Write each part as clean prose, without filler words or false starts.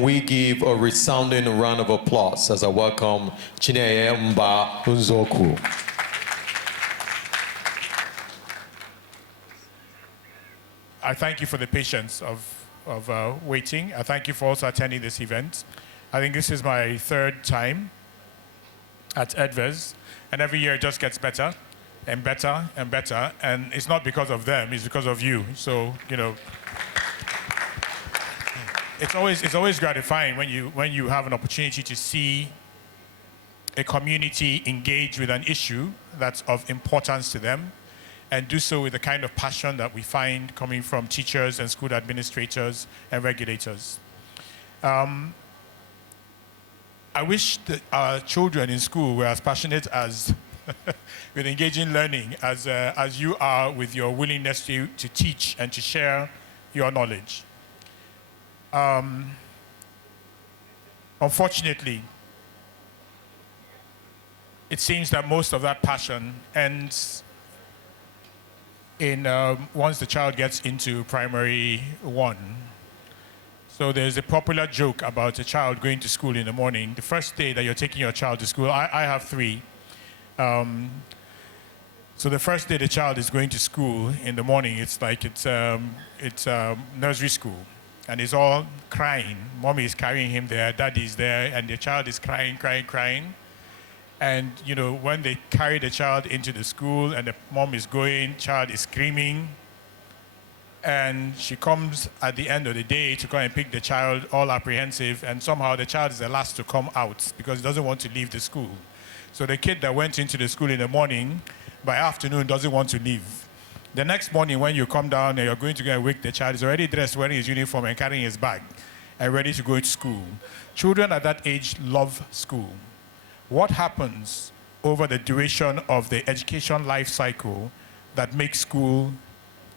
We give a resounding round of applause as I welcome Chinenye Mba Ozoukwu. I thank you for the patience of waiting. I thank you for also attending this event. I think this is my third time at Edves, and every year it just gets better and better and better, and it's not because of them, it's because of you. So, you know, it's always gratifying when you have an opportunity to see a community engage with an issue that's of importance to them, and do so with the kind of passion that we find coming from teachers and school administrators and regulators. I wish that our children in school were as passionate as with engaging learning as you are with your willingness to teach and to share your knowledge. Unfortunately, it seems that most of that passion ends in once the child gets into primary 1. So there's a popular joke about a child going to school in the morning. The first day that you're taking your child to school, I have 3. So the first day the child is going to school in the morning, it's like it's nursery school. And he's all crying. Mommy is carrying him there, daddy's there, and the child is crying, crying, crying. And, you know, when they carry the child into the school and the mom is going, child is screaming. And she comes at the end of the day to come and pick the child, all apprehensive, and somehow the child is the last to come out because he doesn't want to leave the school. So the kid that went into the school in the morning, by afternoon doesn't want to leave. The next morning when you come down and you're going to go and wake the child, he's already dressed, wearing his uniform and carrying his bag and ready to go to school. Children at that age love school. What happens over the duration of the education life cycle that makes school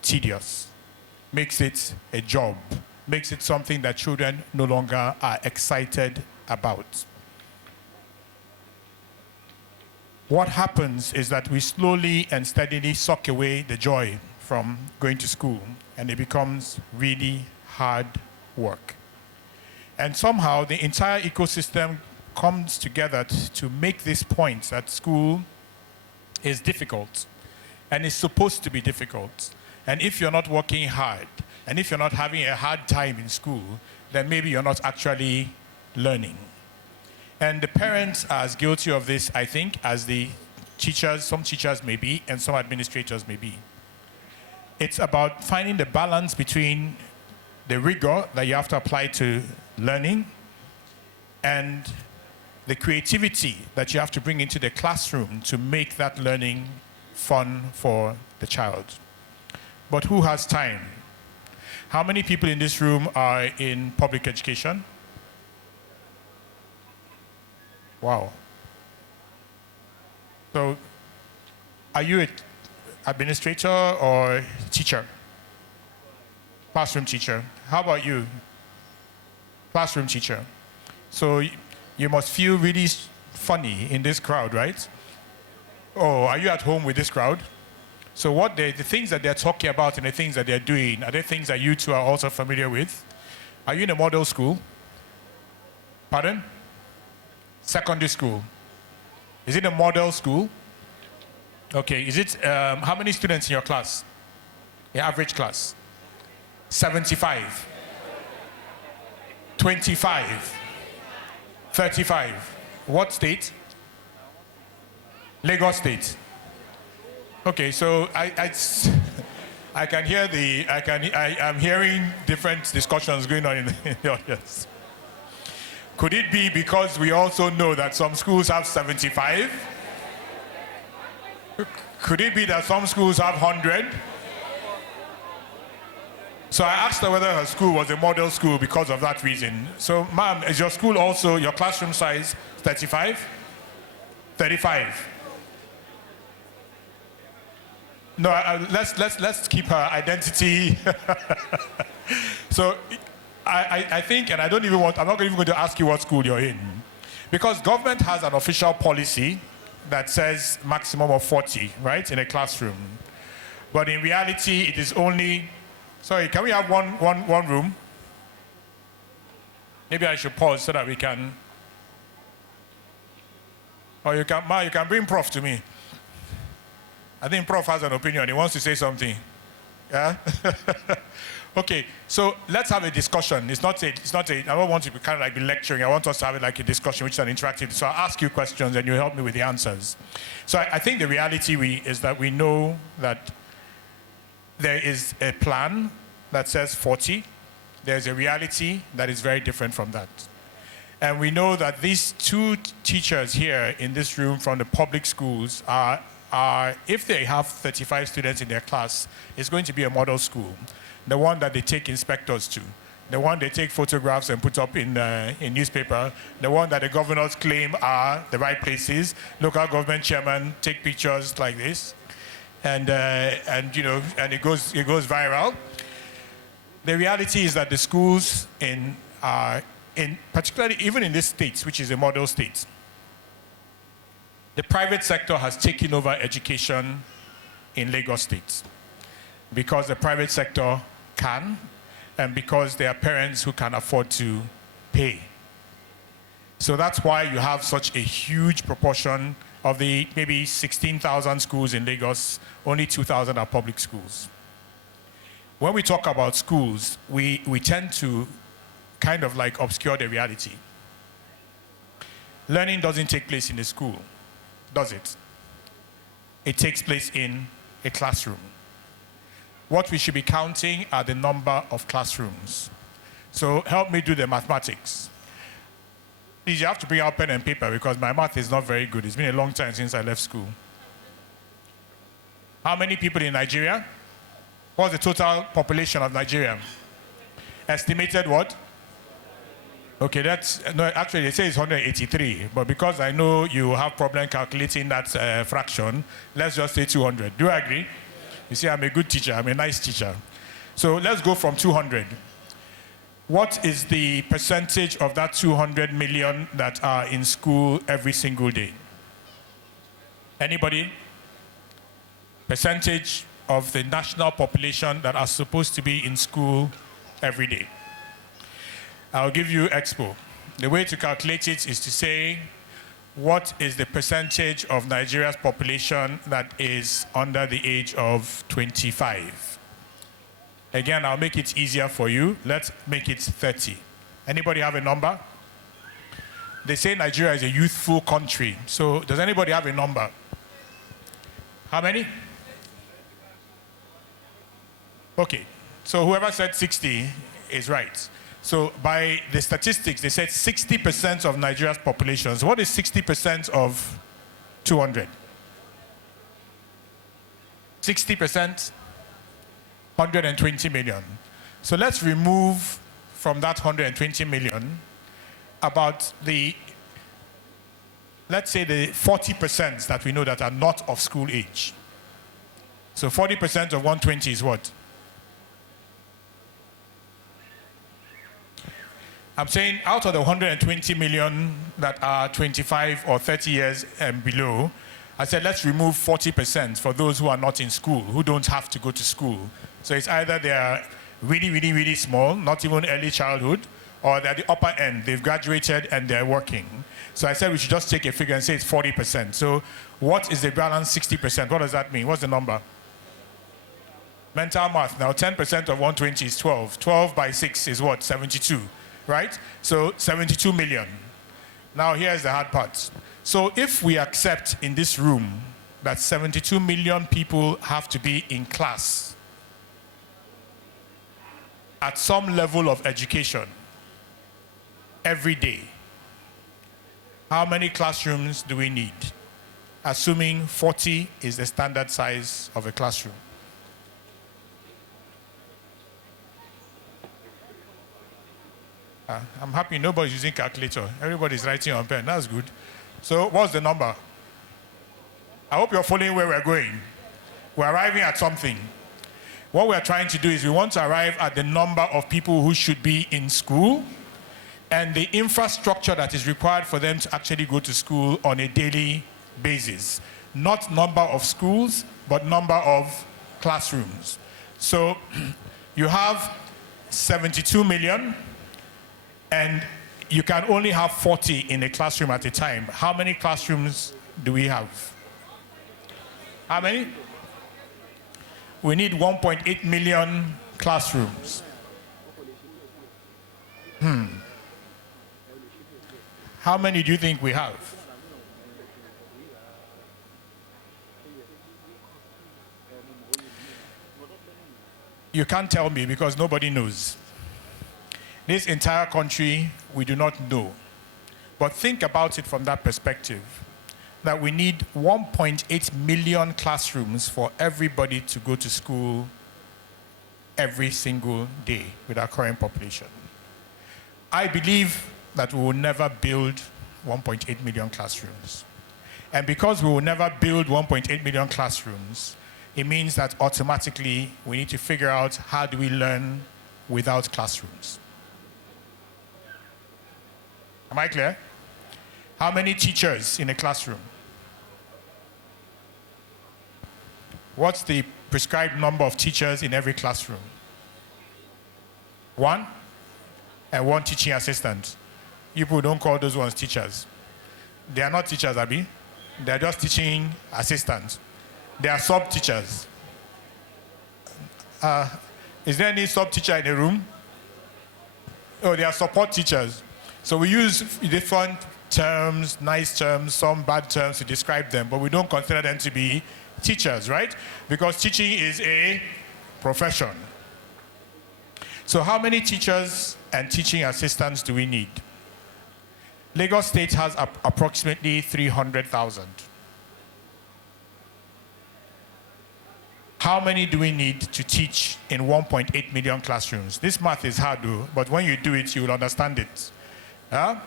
tedious, makes it a job, makes it something that children no longer are excited about? What happens is that we slowly and steadily suck away the joy from going to school, and it becomes really hard work. And somehow the entire ecosystem comes together to make this point that school is difficult and is supposed to be difficult. And if you're not working hard, and if you're not having a hard time in school, then maybe you're not actually learning. And the parents are as guilty of this, I think, as the teachers, some teachers may be, and some administrators may be. It's about finding the balance between the rigor that you have to apply to learning and the creativity that you have to bring into the classroom to make that learning fun for the child. But who has time? How many people in this room are in public education? Wow. So, are you an administrator or teacher? Classroom teacher. How about you? Classroom teacher. So, you must feel really funny in this crowd, right? Oh, are you at home with this crowd? So what the things that they're talking about and the things that they're doing, are they things that you two are also familiar with? Are you in a model school? Pardon? Secondary school. Is it a model school? Okay, is it, how many students in your class? Your average class? 75. 25. 35. What state? Lagos State. Okay, so I can hear I'm hearing different discussions going on in the audience. Could it be because we also know that some schools have 75? Could it be that some schools have 100? So I asked her whether her school was a model school because of that reason. So, ma'am, is your school also, your classroom size 35? 35? No, let's keep her identity. So, I think, and I don't even want, I'm not even going to ask you what school you're in. Because government has an official policy that says maximum of 40, right, in a classroom. But in reality, it is only, sorry, can we have one room? Maybe I should pause so that we can. Or you can bring Prof to me. I think Prof has an opinion. He wants to say something. Yeah? Okay, so let's have a discussion. It's not a, I don't want to be kind of like be lecturing. I want us to have it like a discussion, which is an interactive. So I'll ask you questions and you help me with the answers. So I think the reality is that we know that there is a plan that says 40. There's a reality that is very different from that. And we know that these two teachers here in this room from the public schools are if they have 35 students in their class, it's going to be a model school. The one that they take inspectors to, the one they take photographs and put up in newspaper, the one that the governors claim are the right places. Local government chairman take pictures like this, and you know, and it goes viral. The reality is that the schools in particularly even in this state, which is a model state, the private sector has taken over education in Lagos State because the private sector can, and because there are parents who can afford to pay. So that's why you have such a huge proportion of the maybe 16,000 schools in Lagos, only 2,000 are public schools. When we talk about schools, we tend to kind of like obscure the reality. Learning doesn't take place in a school, does it? It takes place in a classroom. What we should be counting are the number of classrooms. So help me do the mathematics. Please, you have to bring out pen and paper because my math is not very good. It's been a long time since I left school. How many people in Nigeria? What's the total population of Nigeria? Estimated what? Okay, that's, no, actually they say it's 183, but because I know you have problem calculating that fraction, let's just say 200. Do you agree? You see, I'm a good teacher, I'm a nice teacher. So let's go from 200. What is the percentage of that 200 million that are in school every single day? Anybody? Percentage of the national population that are supposed to be in school every day. I'll give you Expo. The way to calculate it is to say, what is the percentage of Nigeria's population that is under the age of 25? Again, I'll make it easier for you. Let's make it 30. Anybody have a number? They say Nigeria is a youthful country. So does anybody have a number? How many? Okay, so whoever said 60 is right. So by the statistics, they said 60% of Nigeria's population. So what is 60% of 200? 60%, 120 million. So let's remove from that 120 million about the, let's say the 40% that we know that are not of school age. So 40% of 120 is what? I'm saying out of the 120 million that are 25 or 30 years and below, I said let's remove 40% for those who are not in school, who don't have to go to school. So it's either they're really, really, really small, not even early childhood, or they're the upper end, they've graduated and they're working. So I said we should just take a figure and say it's 40%. So what is the balance 60%? What does that mean? What's the number? Mental math. Now 10% of 120 is 12. 12 by 6 is what? 72. Right? So 72 million. Now here's the hard part. So if we accept in this room that 72 million people have to be in class at some level of education every day, how many classrooms do we need? Assuming 40 is the standard size of a classroom. I'm happy nobody's using calculator. Everybody's writing on pen. That's good. So what's the number? I hope you're following where we're going. We're arriving at something. What we're trying to do is we want to arrive at the number of people who should be in school and the infrastructure that is required for them to actually go to school on a daily basis. Not number of schools, but number of classrooms. So you have 72 million. and you can only have 40 in a classroom at a time. How many classrooms do we have? How many? We need 1.8 million classrooms. How many do you think we have? You can't tell me because nobody knows. This entire country, we do not know. But think about it from that perspective, that we need 1.8 million classrooms for everybody to go to school every single day with our current population. I believe that we will never build 1.8 million classrooms. And because we will never build 1.8 million classrooms, it means that automatically we need to figure out how do we learn without classrooms. Am I clear? How many teachers in a classroom? What's the prescribed number of teachers in every classroom? 1? And 1 teaching assistant. You people don't call those ones teachers. They are not teachers, Abi. They are just teaching assistants. They are sub-teachers. Is there any sub-teacher in the room? Oh, they are support teachers. So we use different terms, nice terms, some bad terms to describe them, but we don't consider them to be teachers, right? Because teaching is a profession. So how many teachers and teaching assistants do we need? Lagos State has approximately 300,000. How many do we need to teach in 1.8 million classrooms? This math is hard, though, but when you do it, you will understand it. Huh?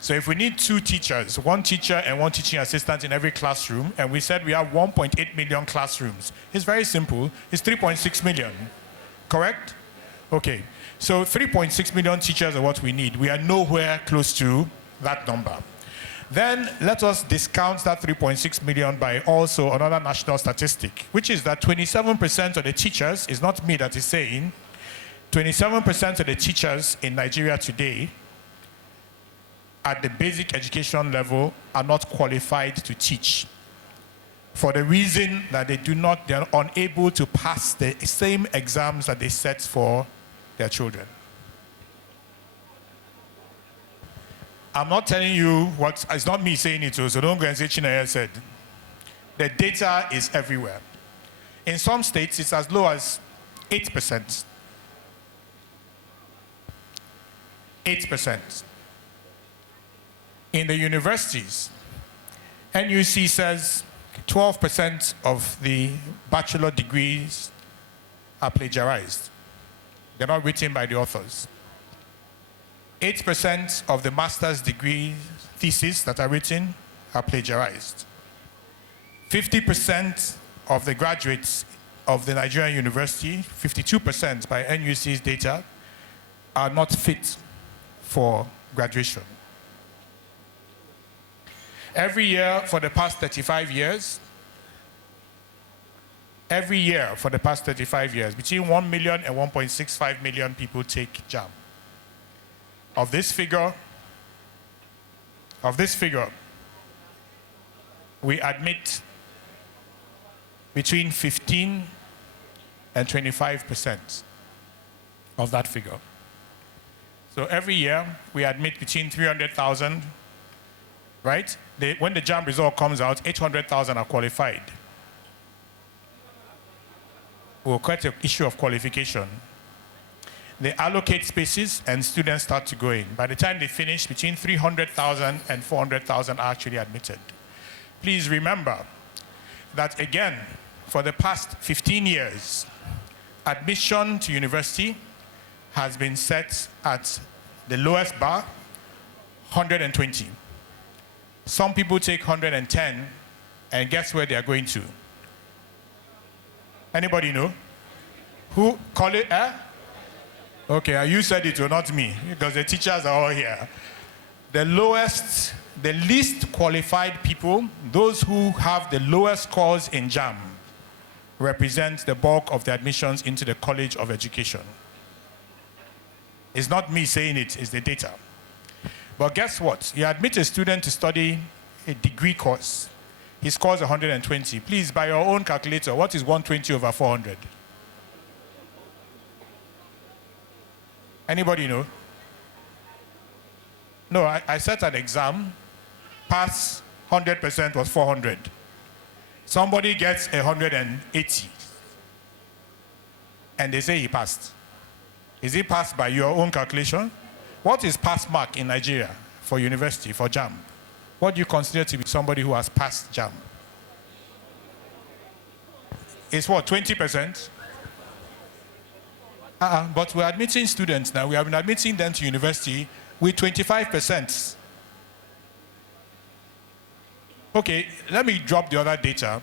So if we need 2 teachers, 1 teacher and 1 teaching assistant in every classroom, and we said we have 1.8 million classrooms, it's very simple. It's 3.6 million, correct? Okay, so 3.6 million teachers are what we need. We are nowhere close to that number. Then let us discount that 3.6 million by also another national statistic, which is that 27% of the teachers, is not me that is saying, 27% of the teachers in Nigeria today at the basic education level are not qualified to teach for the reason that they are unable to pass the same exams that they set for their children. I'm not telling you it's not me saying it, so don't go and say Chinenye said. The data is everywhere. In some states, it's as low as 8%. 8%. In the universities, NUC says 12% of the bachelor degrees are plagiarized. They're not written by the authors. 8% of the master's degree theses that are written are plagiarized. 50% of the graduates of the Nigerian university, 52% by NUC's data, are not fit for graduation. Every year for the past 35 years, between 1 million and 1.65 million people take JAM. Of this figure, we admit between 15 and 25% of that figure. So every year, we admit between 300,000, right? When the JAM result comes out, 800,000 are qualified. We'll create an issue of qualification. They allocate spaces and students start to go in. By the time they finish, between 300,000 and 400,000 are actually admitted. Please remember that, again, for the past 15 years, admission to university has been set at the lowest bar, 120. Some people take 110, and guess where they are going to? Anybody know? Who? Call it, Okay, you said it, or not me, because the teachers are all here. The least qualified people, those who have the lowest scores in JAM, represent the bulk of the admissions into the College of Education. It's not me saying it, it's the data. But guess what? You admit a student to study a degree course. He scores 120. Please, by your own calculator, what is 120 over 400? Anybody know? No, I set an exam. Pass 100% was 400. Somebody gets 180. And they say he passed. Is he passed by your own calculation? What is pass mark in Nigeria for university, for JAM? What do you consider to be somebody who has passed JAM? It's what, 20%? But we're admitting students now. We have been admitting them to university with 25%. Okay, let me drop the other data.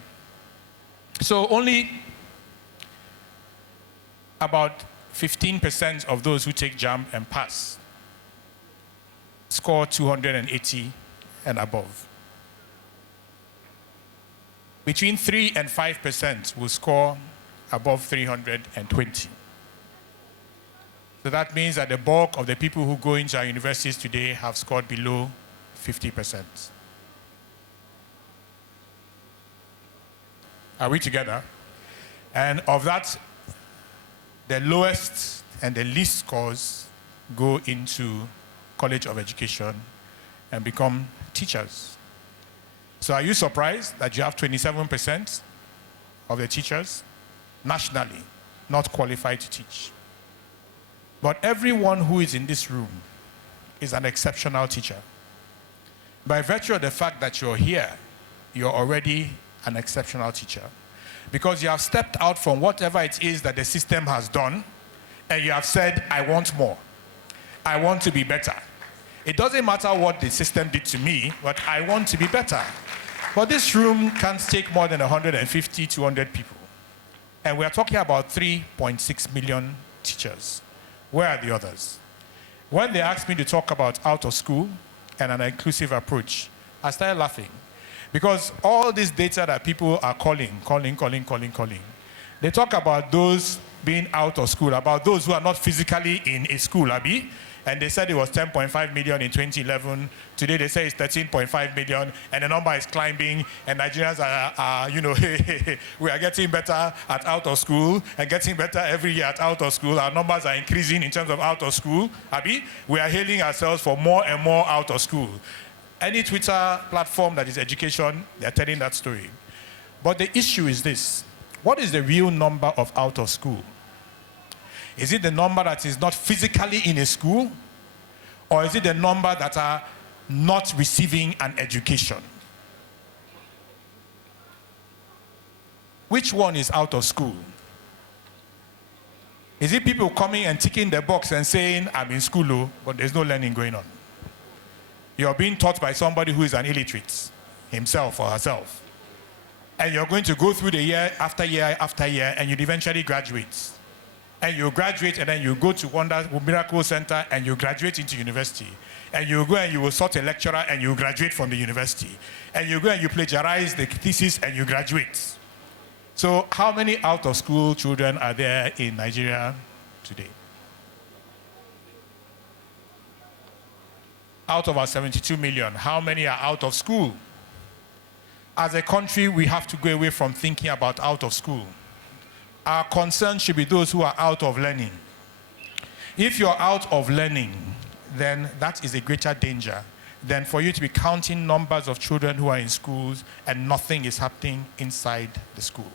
So only about 15% of those who take JAM and pass score 280 and above. Between 3 and 5% will score above 320. So that means that the bulk of the people who go into our universities today have scored below 50%. Are we together? And of that, the lowest and the least scores go into College of Education and become teachers. So are you surprised that you have 27% of the teachers nationally not qualified to teach? But everyone who is in this room is an exceptional teacher. By virtue of the fact that you're here, you're already an exceptional teacher. Because you have stepped out from whatever it is that the system has done, and you have said, I want more. I want to be better. It doesn't matter what the system did to me, but I want to be better. But this room can't take more than 150, 200 people. And we are talking about 3.6 million teachers. Where are the others? When they asked me to talk about out of school and an inclusive approach, I started laughing. Because all this data that people are calling, they talk about those being out of school, about those who are not physically in a school, Abi. And they said it was 10.5 million in 2011. Today they say it's 13.5 million, and the number is climbing, and Nigerians are we are getting better at out of school, and getting better every year at out of school. Our numbers are increasing in terms of out of school, Abi. We are hailing ourselves for more and more out of school. Any Twitter platform that is education, they're telling that story. But the issue is this: what is the real number of out of school? Is it the number that is not physically in a school? Or is it the number that are not receiving an education? Which one is out of school? Is it people coming and ticking the box and saying, I'm in school, but there's no learning going on? You're being taught by somebody who is an illiterate, himself or herself. And you're going to go through the year after year after year, and you'd eventually graduate. And you graduate, and then you go to Miracle Center, and you graduate into university. And you go and you will sort a lecturer, and you graduate from the university. And you go and you plagiarize the thesis, and you graduate. So how many out-of-school children are there in Nigeria today? Out of our 72 million, how many are out of school? As a country, we have to go away from thinking about out of school. Our concern should be those who are out of learning. If you're out of learning, then that is a greater danger than for you to be counting numbers of children who are in schools and nothing is happening inside the school.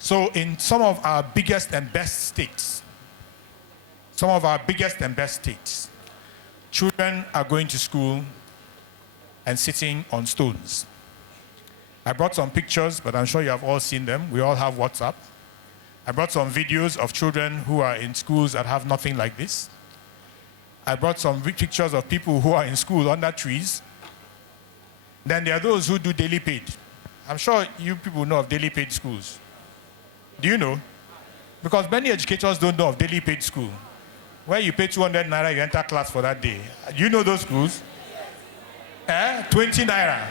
So in some of our biggest and best states, children are going to school and sitting on stones. I brought some pictures, but I'm sure you have all seen them. We all have WhatsApp. I brought some videos of children who are in schools that have nothing like this. I brought some pictures of people who are in school under trees. Then there are those who do daily paid. I'm sure you people know of daily paid schools. Do you know? Because many educators don't know of daily paid school. Where you pay 200 naira, you enter class for that day. Do you know those schools? 20 naira.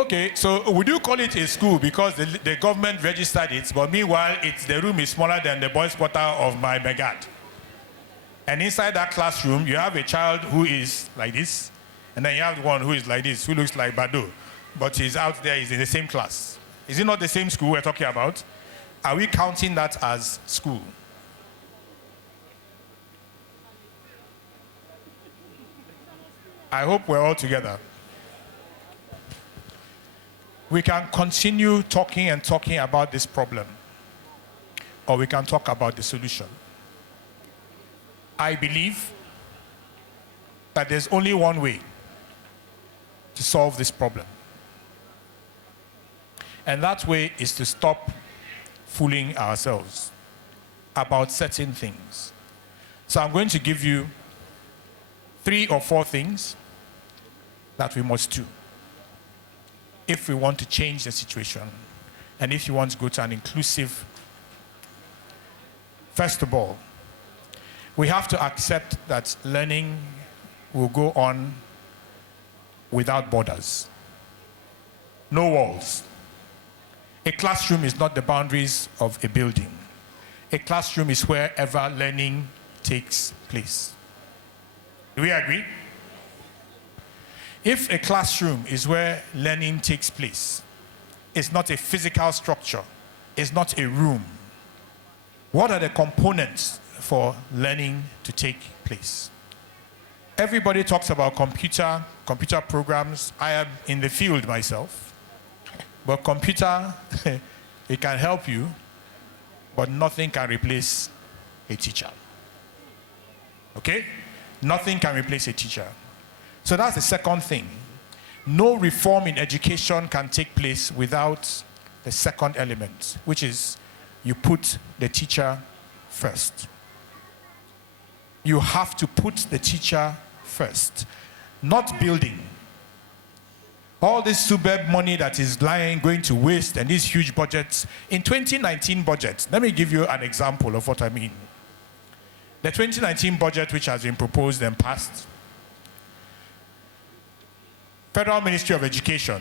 Okay, so we do call it a school because the government registered it, but meanwhile, the room is smaller than the boys' quarter of my Megad. And inside that classroom, you have a child who is like this, and then you have one who is like this, who looks like Badu, but he's out there, he's in the same class. Is it not the same school we're talking about? Are we counting that as school? I hope we're all together. We can continue talking and talking about this problem, or we can talk about the solution. I believe that there's only one way to solve this problem. And that way is to stop fooling ourselves about certain things. So I'm going to give you 3 or 4 things that we must do if we want to change the situation and if you want to go to an inclusive. First of all, we have to accept that learning will go on without borders. No walls. A classroom is not the boundaries of a building. A classroom is wherever learning takes place. Do we agree? If a classroom is where learning takes place, it's not a physical structure, it's not a room, what are the components for learning to take place? Everybody talks about computer programs. I am in the field myself, but computer, it can help you, but nothing can replace a teacher. Okay? Nothing can replace a teacher. So that's the second thing. No reform in education can take place without the second element, which is you put the teacher first. You have to put the teacher first, not building. All this suburb money that is going to waste and these huge budgets. In 2019 budget, let me give you an example of what I mean. The 2019 budget which has been proposed and passed, Federal Ministry of Education,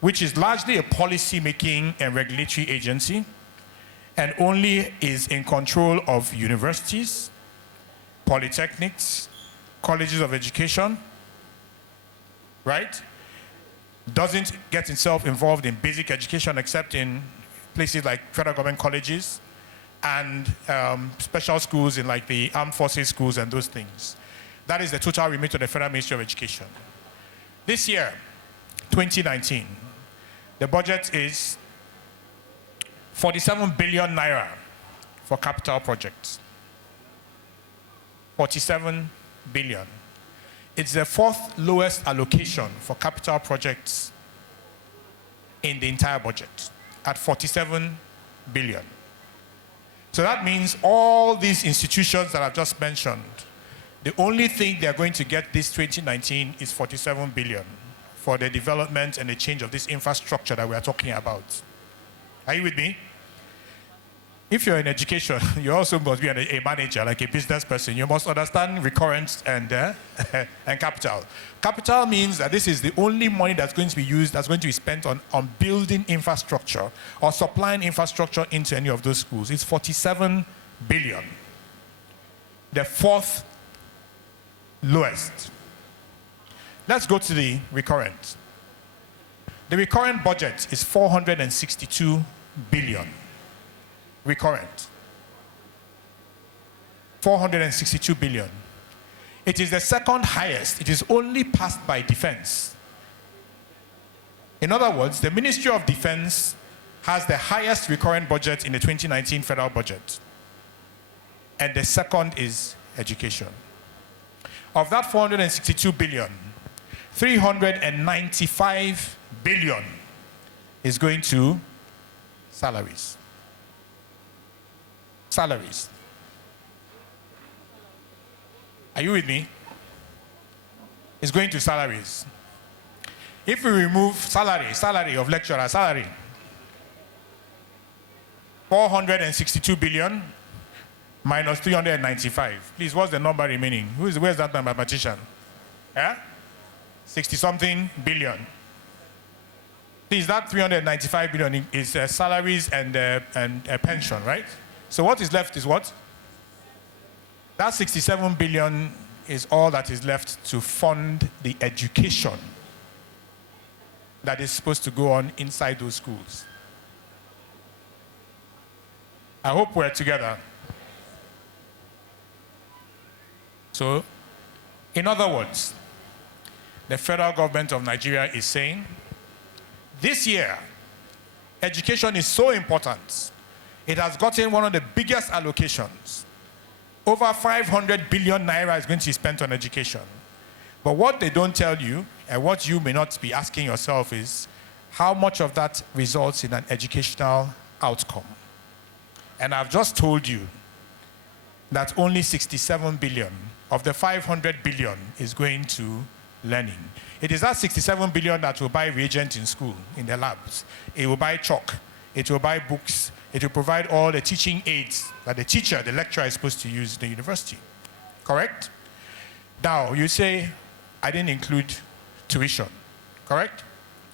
which is largely a policy-making and regulatory agency, and only is in control of universities, polytechnics, colleges of education, right? Doesn't get itself involved in basic education except in places like federal government colleges and special schools in like the armed forces schools and those things. That is the total remit of the Federal Ministry of Education. This year, 2019, the budget is 47 billion naira for capital projects. 47 billion. It's the 4th lowest allocation for capital projects in the entire budget, at 47 billion. So that means all these institutions that I've just mentioned, the only thing they're going to get this 2019 is 47 billion for the development and the change of this infrastructure that we are talking about. Are you with me? If you're in education, you also must be a manager, like a business person. You must understand recurrence and capital. Capital means that this is the only money that's going to be used, that's going to be spent on building infrastructure or supplying infrastructure into any of those schools. It's 47 billion. The 4th lowest. Let's go to the recurrent. The recurrent budget is 462 billion. Recurrent. 462 billion. It is the 2nd highest. It is only passed by defense. In other words, the Ministry of Defense has the highest recurrent budget in the 2019 federal budget. And the 2nd is education. Of that 462 billion, 395 billion is going to salaries. Salaries. Are you with me? It's going to salaries. If we remove salary of lecturer, salary, 462 billion minus 395. Please, what's the number remaining? Where's that mathematician? Yeah? 60-something billion. Please, that 395 billion is salaries and pension, right? So what is left is what? That 67 billion is all that is left to fund the education that is supposed to go on inside those schools. I hope we're together. So, in other words, the federal government of Nigeria is saying, this year, education is so important. It has gotten one of the biggest allocations. Over 500 billion naira is going to be spent on education. But what they don't tell you, and what you may not be asking yourself, is how much of that results in an educational outcome. And I've just told you that only 67 billion of the 500 billion is going to learning. It is that 67 billion that will buy reagent in school, in the labs. It will buy chalk. It will buy books. It will provide all the teaching aids that the teacher, the lecturer is supposed to use in the university. Correct? Now, you say, I didn't include tuition. Correct?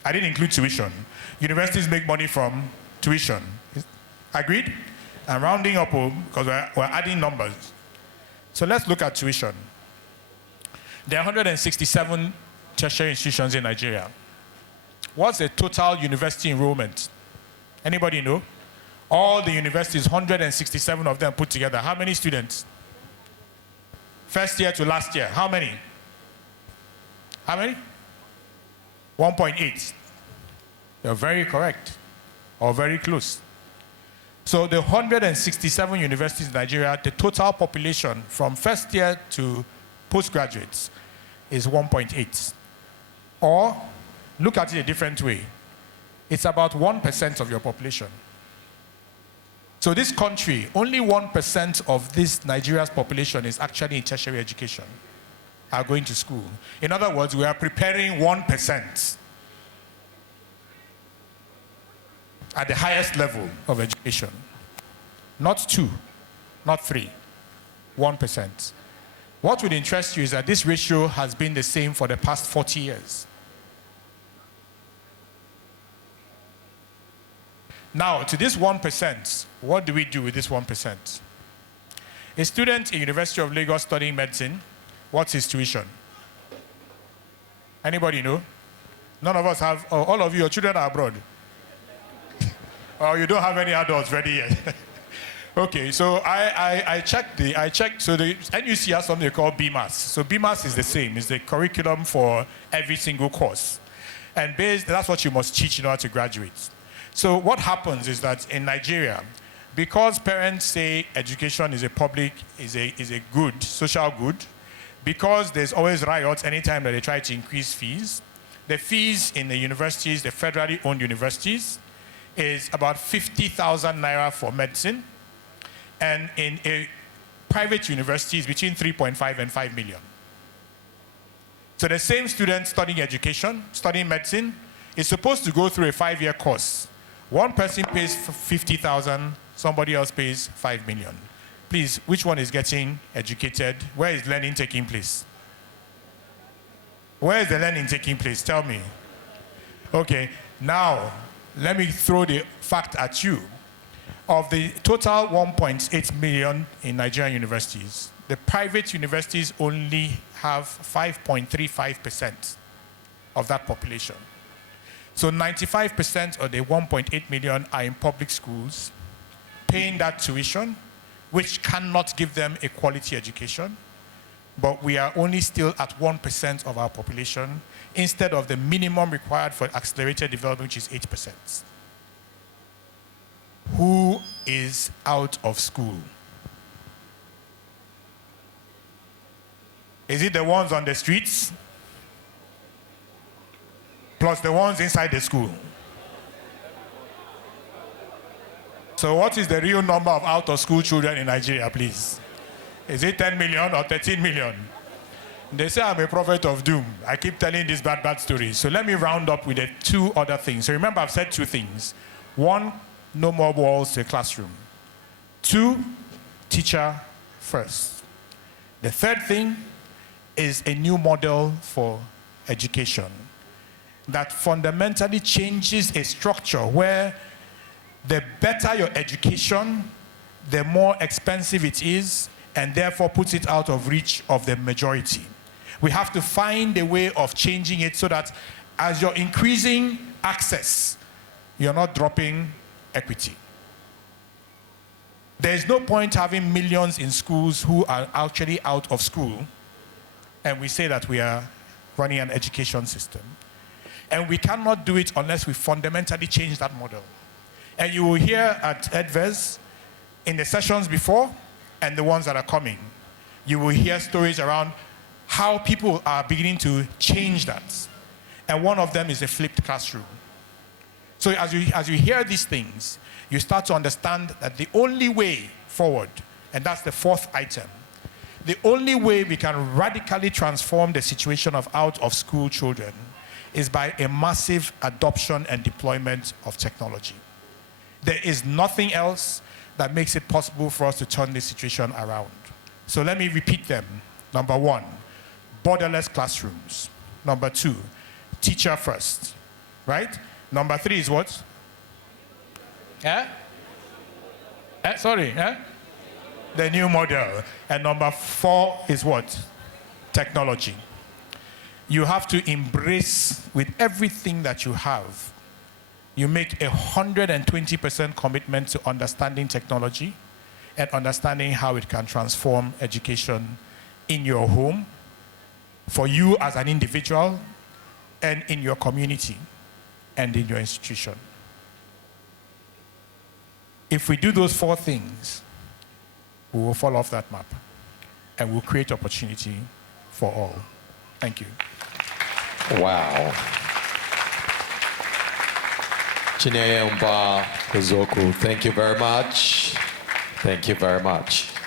I didn't include tuition. Universities make money from tuition. Agreed? I'm rounding up because we're adding numbers. So let's look at tuition. There are 167 tertiary institutions in Nigeria. What's the total university enrollment? Anybody know? All the universities, 167 of them put together. How many students? First year to last year, how many? How many? 1.8. You're very correct, or very close. So the 167 universities in Nigeria, the total population from first year to postgraduates is 1.8. Or, look at it a different way. It's about 1% of your population. So this country, only 1% of this Nigeria's population is actually in tertiary education, are going to school. In other words, we are preparing 1% at the highest level of education. Not 2, not 3, 1%. What would interest you is that this ratio has been the same for the past 40 years. Now, to this 1%, what do we do with this 1%? A student in University of Lagos studying medicine, what's his tuition? Anybody know? None of us have, oh, all of you, your children are abroad. Or you don't have any adults ready yet. Okay, so I checked, so the NUC has something they call BMAS. So BMAS is the same, it's the curriculum for every single course. And that's what you must teach in order to graduate. So what happens is that in Nigeria, because parents say education is a public, is a good, social good, because there's always riots anytime that they try to increase fees, the fees in the universities, the federally owned universities, is about 50,000 naira for medicine, and in a private university is between 3.5 and 5 million. So the same student studying education, studying medicine, is supposed to go through a 5-year course. One person pays 50,000, somebody else pays 5 million. Please, which one is getting educated? Where is learning taking place? Where is the learning taking place? Tell me. Okay, now, let me throw the fact at you. Of the total 1.8 million in Nigerian universities, the private universities only have 5.35% of that population. So 95% of the 1.8 million are in public schools, paying that tuition, which cannot give them a quality education, but we are only still at 1% of our population, instead of the minimum required for accelerated development, which is 8%. Who is out of school? Is it the ones on the streets? Plus the ones inside the school? So what is the real number of out-of-school children in Nigeria, please? Is it 10 million or 13 million? They say I'm a prophet of doom. I keep telling these bad stories. So let me round up with the 2 other things. So remember, I've said 2 things. 1, no more walls to a classroom. 2, teacher first. The 3rd thing is a new model for education. that fundamentally changes a structure where the better your education, the more expensive it is, and therefore puts it out of reach of the majority. We have to find a way of changing it so that as you're increasing access, you're not dropping equity. There is no point having millions in schools who are actually out of school, and we say that we are running an education system. And we cannot do it unless we fundamentally change that model. And you will hear at Edves, in the sessions before and the ones that are coming, you will hear stories around how people are beginning to change that. And one of them is a flipped classroom. So as you hear these things, you start to understand that the only way forward, and that's the fourth item, the only way we can radically transform the situation of out-of-school children is by a massive adoption and deployment of technology. There is nothing else that makes it possible for us to turn this situation around. So let me repeat them. Number one, borderless classrooms. Number two, teacher first, right? Number three is what? The new model. And number four is what? Technology. You have to embrace with everything that you have. You make 120% commitment to understanding technology and understanding how it can transform education in your home, for you as an individual, and in your community and in your institution. If we do those four things, we will fall off that map and we'll create opportunity for all. Thank you. Wow. Chinenye Mba Ozoukwu, thank you very much. Thank you very much.